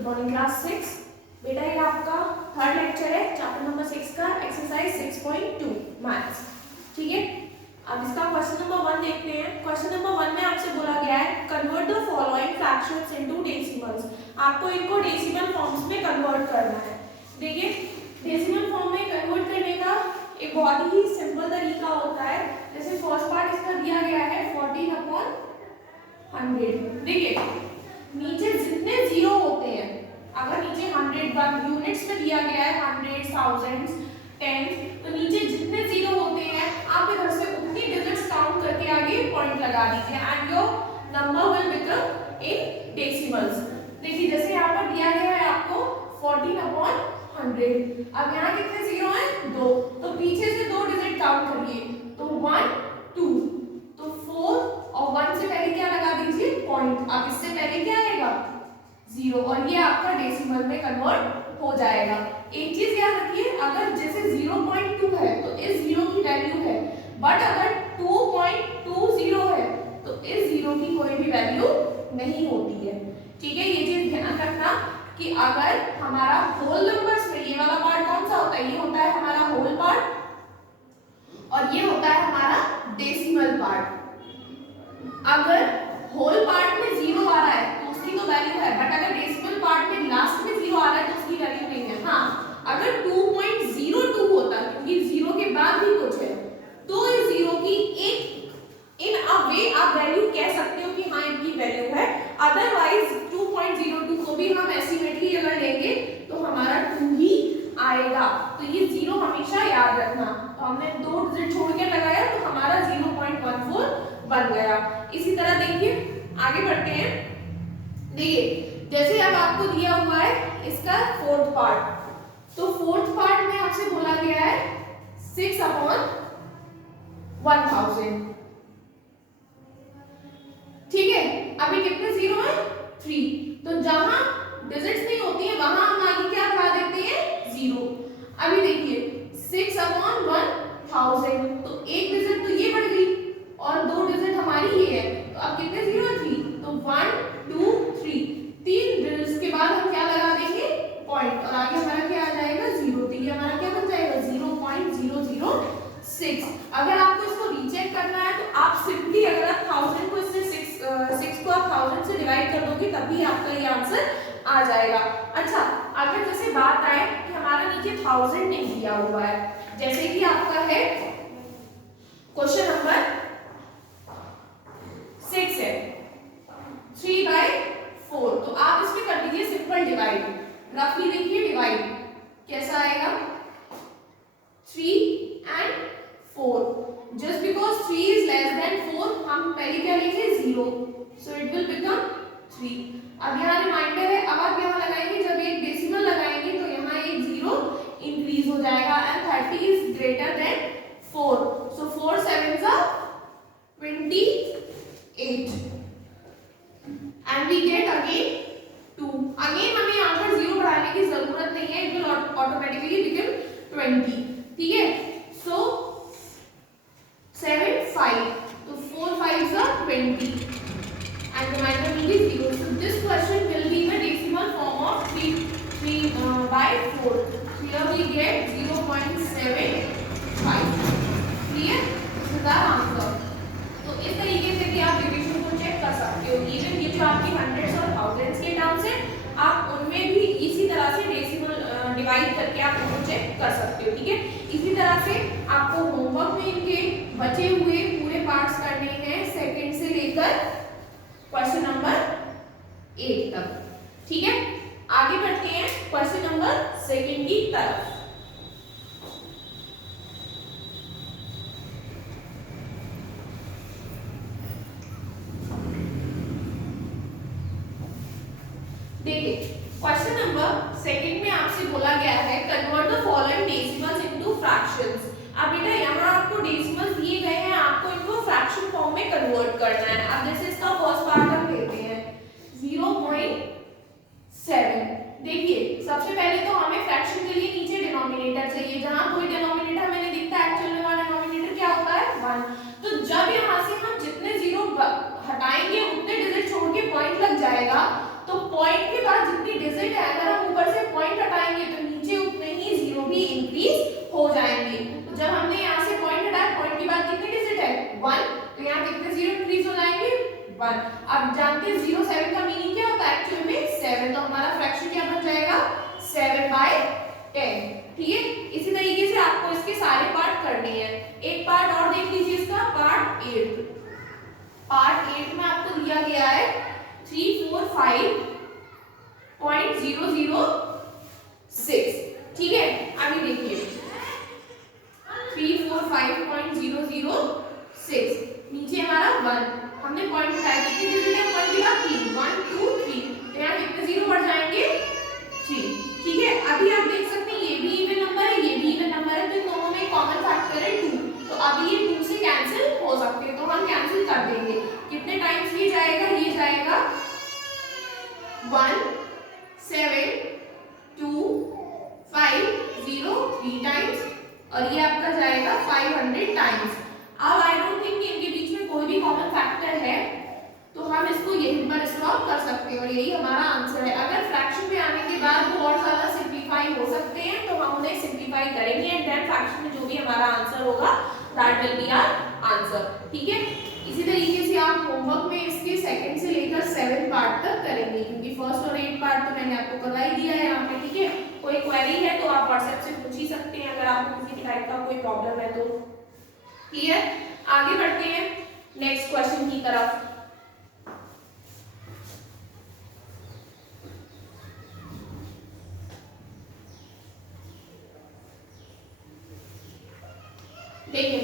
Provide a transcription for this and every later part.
Good morning class 6। बेटा ये आपका थर्ड लेक्चर है चैप्टर नंबर 6 का एक्सरसाइज 6.2 मैथ्स। ठीक है, अब इसका क्वेश्चन नंबर 1 देखते हैं। क्वेश्चन नंबर 1 में आपसे बोला गया है convert the following fractions into decimals. आपको इनको डेसिमल फॉर्म्स में कन्वर्ट करना है। देखिए, डेसिमल फॉर्म में कन्वर्ट करने का एक बहुत ही सिंपल तरीका होता है। जैसे फर्स्ट पार्ट इसका दिया गया है 14/100। देखिए, नीचे जितने जीरो होते हैं, अगर नीचे 100 यूनिट्स में दिया गया है 100, थाउजेंड्स, टेंस, तो नीचे जितने जीरो होते हैं आप इधर से उतनी डिजिट्स काउंट करके आगे पॉइंट लगा दीजिए and your number will become in decimals. देखिए, जैसे यहाँ पर दिया गया है आपको 14/100। अब यहाँ कितने जीरो हैं? 2, तो पीछे से 2 डिजिट काउंट करिए, तो 1, 2, तो 4 और 1 से पहले क्या लगा दीजिए? पॉइंट। अब इससे पहले क्या आएगा? 0, और ये आपका डेसिमल में कन्वर्ट हो जाएगा। एक चीज याद रखिए, अगर जैसे 0.2 है तो इस 0 की वैल्यू है, बट अगर 2.20 है तो इस 0 की कोई भी वैल्यू नहीं होती है। ठीक है, ये चीज ध्यान रखना कि अगर हमारा होल नंबर्स में ये वाला पार्ट कौन सा होता है? ये होता है हमारा होल पार्ट और ये होता है हमारा डेसिमल पार्ट। अगर होल पार्ट में 0 आ रहा है तो उसकी तो वैल्यू है, बट अगर डेसिमल पार्ट में लास्ट में 0 आ रहा है तो उसकी वैल्यू नहीं है। हाँ, अगर 2.02 होता, क्योंकि 0 के बाद भी कुछ है, तो इस 0 की एक इन अ वे आप वैल्यू कह सकते हो कि हाँ इनकी वैल्यू है। अदरवाइज 2.02 को भी हम एस्टिमेटली अगर लेंगे तो हमारा 2 ही आएगा। तो ये 0 हमेशा याद रखना। तो हमने 2 डिजिट छोड़ के लगाया तो हमारा 0.14 बन गया। इसी तरह देखिए, आगे बढ़ते हैं। देखिए, जैसे अब आपको दिया हुआ है इसका फोर्थ पार्ट, तो फोर्थ पार्ट में आपसे बोला गया है 6/1000। ठीक है, अभी कितने जीरो है? 3, तो जहां डिजिट्स नहीं होती है वहां हम आगे क्या लगा देते हैं? 0। अभी देखिए 6/1000, तो एक डिजिट तो ये बढ़ गई और 2 डिजिट हमारी ये है, तो अब कितने जीरो है? 3, तो 1, 2, 3, 3 डिजिट्स के बाद हम क्या लगा देंगे? पॉइंट, और आगे हमारा क्या आ जाएगा? 0। तो ये हमारा क्या बन जाएगा? 0.006। अगर आपको इसको रीचेक करना है तो आप सिंपली अगर आप 1000 को इससे 6 को आप 1000 से डिवाइड कर दोगे तब भी आपका ये आंसर आ जाएगा। अच्छा, अगर जैसे बात आए कि हमारा नीचे 1000 नहीं दिया हुआ है, जैसे कि आपका है क्वेश्चन नंबर 6 है 3/4, तो आप इसमें कर दीजिए सिंपल डिवाइड। रफली देखिए डिवाइड कैसा आएगा? 3 and 4, just because 3 is less than 4 हम पहले क्या लेंगे? 0, so it will become 3। अब यहाँ रिमाइंडर है, अब आप यहाँ लगाएंगे, जब एक डेसिमल लगाएंगे तो यहाँ एक 0 इंक्रीज हो जाएगा and 30 is greater than 4, so 4 7s are 28 and we get again 2। Again हमें यहाँ पर 0 बढ़ाने की जरूरत नहीं है, it will automatically become 20। ठीक है, so 7 5, तो 4 5s are 20 and remainder will be 0। so this question will be the decimal form of 3/4। here we get 0.75। clear? this is our answer। तो इस तरीके से भी आप डिवीजन को चेक कर सकते हो। इवन ये जो आपकी हंड्रेड्स और थाउजेंड्स के टर्म्स है, आप उनमें भी इसी तरह से डेसिमल डिवाइड करके आप उनको चेक कर सकते हो। ठीक है, इसी तरह से आपको होमवर्क में इनके बचे हुए पूरे पार्ट्स करने हैं, सेकंड से लेकर क्वेश्चन नंबर 8 तक। ठीक है, आगे बढ़ते हैं क्वेश्चन नंबर 2 की तरफ। देखिए, क्वेश्चन नंबर 2 में आपसे बोला गया है convert the following decimals into fractions. अब बेटा यहाँ आपको डेसिमल्स दिए गए हैं, आपको इनको फ्रैक्शन फॉर्म में कन्वर्ट करना है। अब जैसे इसका फर्स्ट पार्ट हम लेते हैं 0.7। देखिए, सबसे पहले तो हमें फ्रैक्शन के लिए नीचे डिनोमिनेटर चाहिए, जहां कोई डिनोमिनेटर हमें नहीं दिखता, एक्चुअल में हमारा डिनोमिनेटर क्या होता है? 1। तो जब यहाँ से हम जितने जीरो हटाएंगे उतने डिजिट छोड़ के पॉइंट लग जाएगा, तो पॉइंट के बाद जितनी डिजिट 1। अब जानते हैं 0 7 का मीनिंग क्या होता है एक्चुअल में 7, तो हमारा फ्रैक्शन क्या बन जाएगा 7/10। ठीक है, इसी तरीके से आपको इसके सारे पार्ट करने हैं। एक पार्ट और देख लीजिए इसका, पार्ट 8। पार्ट 8 में आपको दिया गया है 345.006। ठीक है, अभी देखिए 345.006, नीचे हमारा 1, हमने पॉइंट उठाया, कितने डिजिट है पॉइंट दिया 3, 1 2 3, तो यहाँ कितने जीरो बढ़ जाएंगे 3। ठीक है, अभी आप देख सकते हैं ये भी इवन नंबर है, ये भी इवन नंबर है, तो इन दोनों में कॉमन फैक्टर है 2, तो अभी ये 2 से कैंसिल हो सकते हैं, तो हम कैंसिल कर देंगे। कितने टाइम्स ये जाएगा 1 7 2 5 0 3 टाइम्स, और ये आपका जाएगा 500 टाइम्स। अब आई डोंट थिंक इनके बीच में कोई भी कॉमन फैक्टर है, तो हम इसको यहीं पर सॉल्व कर सकते हैं और यही हमारा आंसर है। अगर फ्रैक्शन में आने के बाद वो और ज्यादा सिंपलीफाई हो सकते हैं तो हम उन्हें सिंपलीफाई करेंगे एंड देन फ्रैक्शन में जो भी हमारा आंसर होगा that will be our answer. ठीक है, इसी तरीके से आप होमवर्क में इसके सेकंड से लेकर 7 पार्ट तक करेंगे, क्योंकि फर्स्ट और 8 पार्ट तो मैंने आपको करवा ही दिया है यहाँ पे। ठीक है, कोई क्वेरी है तो आप व्हाट्सएप से पूछ ही सकते हैं अगर आपको किसी टाइप का कोई प्रॉब्लम है तो। क्लियर, आगे बढ़ते हैं नेक्स्ट क्वेश्चन की तरफ। देखिए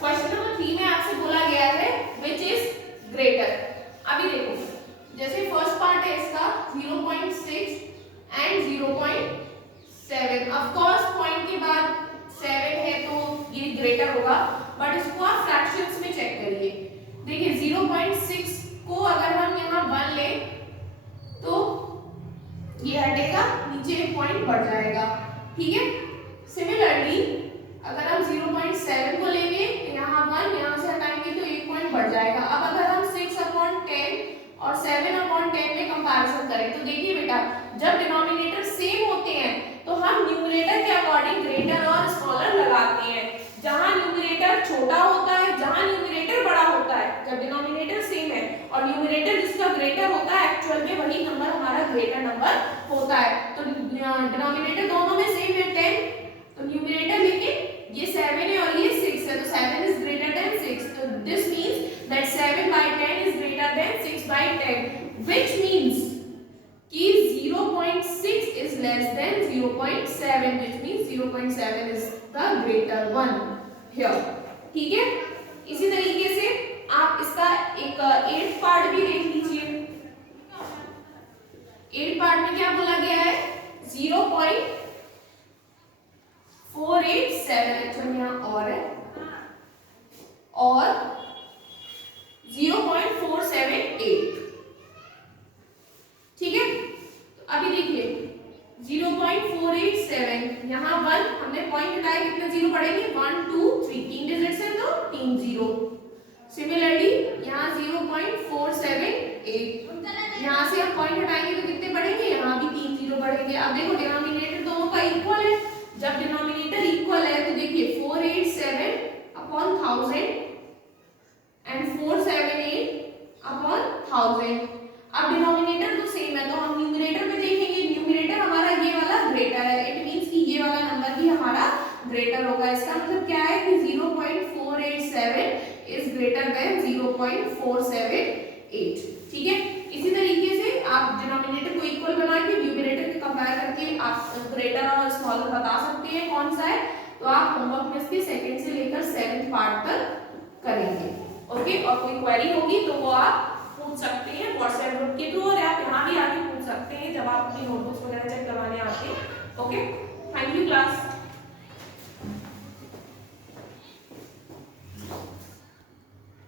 क्वेश्चन नंबर 3 में आपसे बोला गया है विच इज ग्रेटर। अभी देखो जैसे फर्स्ट पार्ट है इसका 0.6 एंड 0.7, ऑफ कोर्स पॉइंट के बाद 7 है तो ये ग्रेटर होगा, बट इसको आप फ्रैक्शंस में चेक करिए। देखिए 0.6 को अगर हम यहाँ 1 ले तो ये हटेगा, नीचे एक पॉइंट बढ़ जाएगा। ठीक है, सिमिलरली अगर हम 0.7 को लेंगे तो यहाँ 1, यहाँ से हटाएंगे तो एक पॉइंट बढ़ जाएगा। अब अगर हम 6/10 और 7/10 में कंपैरिजन करें तो देखिए बेटा, जब डिनोमिनेटर सेम होते हैं तो हम न्यूमरेटर के अकॉर्डिंग ग्रेटर और स्मॉलर लगाते हैं। जहां न्यूमरेटर छोटा होता है, जहां न्यूमरेटर बड़ा होता है, जब डिनोमिनेटर सेम है और न्यूमरेटर जिसका ग्रेटर होता है एक्चुअल में वही नंबर हमारा ग्रेटर नंबर होता है। तो डिनोमिनेटर दोनों में सेम है 10, तो न्यूमरेटर लेके ये 7 है और ये 6 है, तो 7 is greater than 6, तो this means that 7/10 is greater than 6/10, which means कि 0.6 is less than 0.7, which means 0.7 is the greater one here। ठीक है, इसी तरीके से आप इसका एक 8th पार्ट भी देख लीजिए। 8th पार्ट में क्या बोला गया है 0.487, एक्चुअली यहाँ और है, और 0.478। ठीक है, तो अभी देखिए 0.487, यहाँ 1 हमने पॉइंट हटाया, कितने जीरो पड़ेंगे 1 2 3, 3 डिजिट्स है तो 3 जीरो। सिमिलरली यहाँ 0.478, यहाँ से हम पॉइंट हटाएंगे तो कितने पड़ेंगे, यहाँ भी 3 जीरो पड़ेंगे। अब देखो डिनोमिनेटर दोनों का इक्वल है, जब डिनोमिनेटर इक्वल है तो देखिए 487/1000 एंड 478/1000। अब डिनोमिनेटर तो सेम है तो हम न्यूमरेटर में देखेंगे, न्यूमरेटर हमारा ये वाला ग्रेटर है, इट मींस कि ये वाला नंबर भी हमारा ग्रेटर होगा। इसका मतलब क्या है कि 0.487 इज ग्रेटर देन 0.478। ठीक है, इसी तरीके से आप डिनोमिनेटर को इक्वल बना के न्यूमरेटर के कंपेयर करके आप ग्रेटर और स्मॉलर बता सकते हैं कौन सा है। तो आप होमवर्क में इसके सेकंड से लेकर 7th पार्ट तक करेंगे। ओके, और कोई क्वेरी होगी तो वो आप पूछ सकते हैं व्हाट्सएप ग्रुप के थ्रू, और